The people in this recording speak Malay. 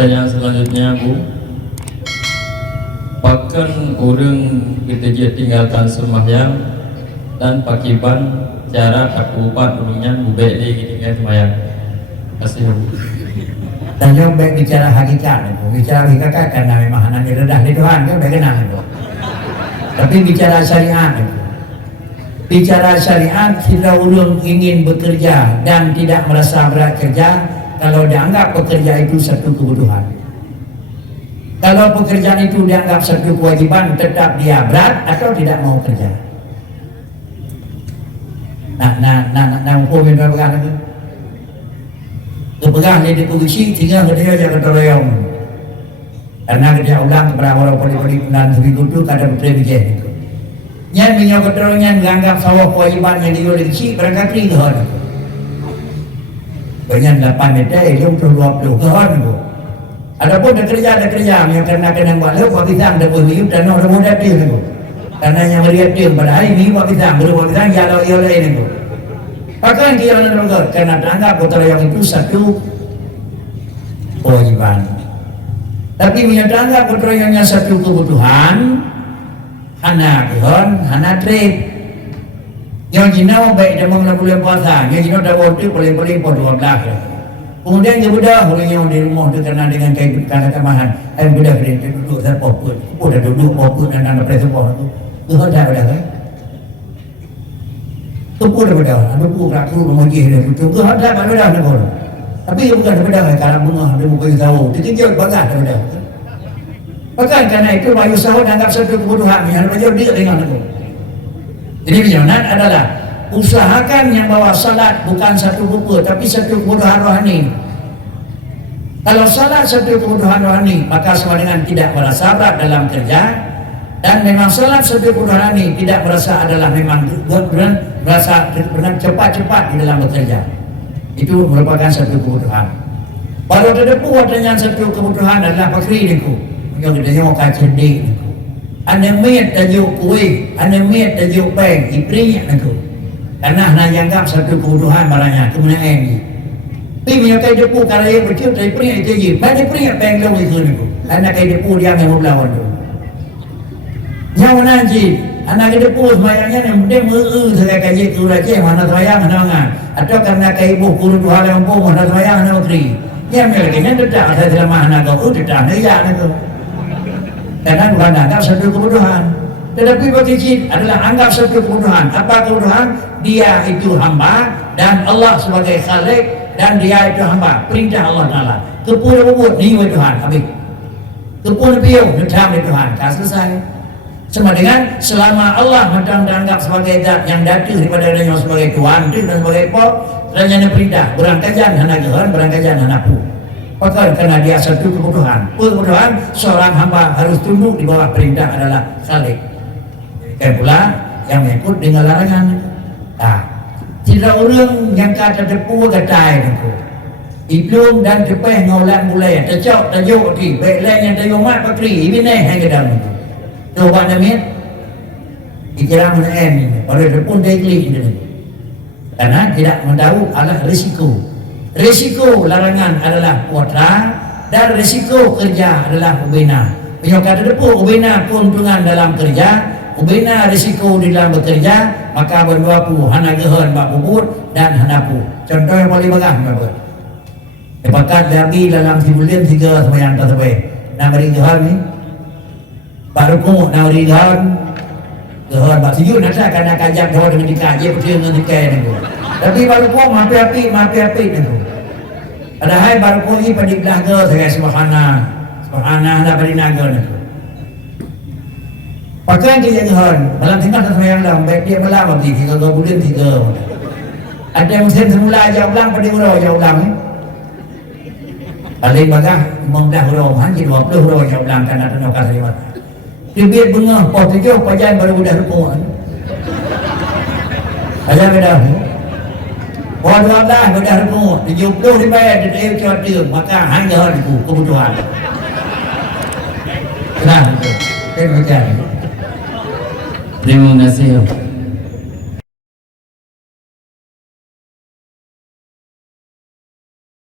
Pertanyaan selanjutnya, Bu. Pakan orang kita je tinggalkan sembahyang dan pakiban cara kakupat urungnya bubek lagi tinggal sembahyang. Kasih, Bu. Dan yang baik bicara hakikat itu, bicara hakikat karena memang hanya rendah di Tuhan kan udah kenal itu. Tapi bicara syariat itu, bicara syariat kita ulun ingin bekerja dan tidak merasa berat kerja kalau dianggap pekerja itu satu kebutuhan. Kalau pekerjaan itu dianggap satu kewajiban, tetap dia berat atau tidak mau kerja. Nah, hukum yang berpegang itu. Kepegang jadi polisi, tinggal kerja aja ketoloyong. Karena kerja ulang kepada orang politik dan begitu itu kada berterima itu. Nyan minyak ketolongan dianggap sawah kewajiban yang diolehsi berangkat ke hal itu. Banyak 8 meter, ilmu 20 ke hal itu. Adapun ada kerja yang kena buat leu buat pisang ada hidup dan orang muda dia tu. Karena yang melihat dia pada hari ini buat pisang jalan ia lain tu. Bahkan dia orang karena teranggap kota yang itu satu kewajiban. Tapi menyatakan kota yang satu kebutuhan, hana trip. Yang jina baik dalam bulan puasa, yang jina dah waktu boleh pada 12. Kemudian dia budak orang yang di rumah tu kerana dengan kehidupan kemahan, budak dia duduk saya poput, dah duduk poput dan ada presepon tu, tu dah kan? Tu pun dah, ada pun raku rumah dia tu, tu dah kalau dah nak orang. Tapi bukan dah kalau bunga dia bukan tahu, dia tinggal bagat dah. Bahkan kerana itu bayu sahur anggap satu kebutuhan yang belajar dia dengan aku. Jadi bijanan adalah usahakan yang bawa salat bukan satu buku tapi satu kebutuhan rohani. Kalau salat satu kebutuhan rohani maka sama dengan tidak merasa berat dalam kerja, dan memang salat satu kebutuhan rohani tidak merasa adalah memang merasa cepat-cepat di dalam bekerja. Itu merupakan satu kebutuhan. Kalau terdepu adanya satu kebutuhan adalah pakri niku. Yang kita mau kaca dik niku. Ane met tajuk kuih, ane met tajuk peng, iprinya niku. Karena hanya dianggap satu kebutuhan barangnya, kemudian ini. Tapi menyukai depu kalau ia bercium dari peringat itu je. Pada peringat pengen itu ni. Anak kaya depu dia yang melawan tu. Yang nanti anak kaya depu semayangnya dia mengeu sekali kaji tu raja mana semayang mana mangan. Atau karena kaya ibu guru Tuhan yang pun mana semayang mana menteri. Yang mereka tetap ada dalam anak kau tetap dia tu. Karena bukan anggap satu kebutuhan. Tetapi bagi jin adalah anggap satu kebutuhan. Apa kebutuhan? Dia itu hamba dan Allah sebagai khalik dan dia itu hamba. Perintah Allah Ta'ala. Kepula bubut ni wa Tuhan. Habis. Kepula piu nutang di Tuhan. Kan selesai. Sama dengan selama Allah macam dianggap sebagai zat yang datu daripada adanya sebagai Tuhan itu dan sebagai pok dan yang perintah. Berangkajan hana gehan, berangkajan hana pu. Pakar kerana dia satu kebutuhan. Kebutuhan seorang hamba harus tunduk di bawah perintah adalah khalik. Dan pula yang mengikut dengan larangan. Nah, tidak orang yang kata depu gatai itu. Iblum dan cepeh ngaulan mulai tercok tajuk di baik lain yang tayomat pakri ini hang gedam itu. Coba namit. Dikira mana ini. Pada depu degli ini. Karena tidak mendaru adalah risiko. Risiko larangan adalah kuatra dan risiko kerja adalah ubina. Punya kata depu ubina keuntungan dalam kerja. Ubina risiko di dalam bekerja, maka berdua pu hana gehan bak bubur dan hana pu. Contoh yang paling bagus apa? Lepakat lagi dalam sibulan 3 sembahyang tersebut. Nak beri gehan ni. Baru ku nak beri gehan bak siyu nak akan kajak dah dengan dikaji betul dengan dikai ni. Tapi baru ku mapi-api ni. Padahal baru ku ni pada belaga saya subhanallah nak beri naga ni. Pakai dia jangan malam tengah tak semayang dalam baik dia malam bagi 3 bulan 3. Ada yang mesin semula aja ulang pada hurau aja ulang ni. Alih bagah 15 hurau hanya 20 hurau aja ulang karena ada nokas lewat. Dia bunga pos 7 pajan baru udah rupung. Ada beda. Pos 12 udah rupung 70 dibayar dia cuaca maka hanya itu kebutuhan. Nah, itu. Terima kasih. Terima kasih.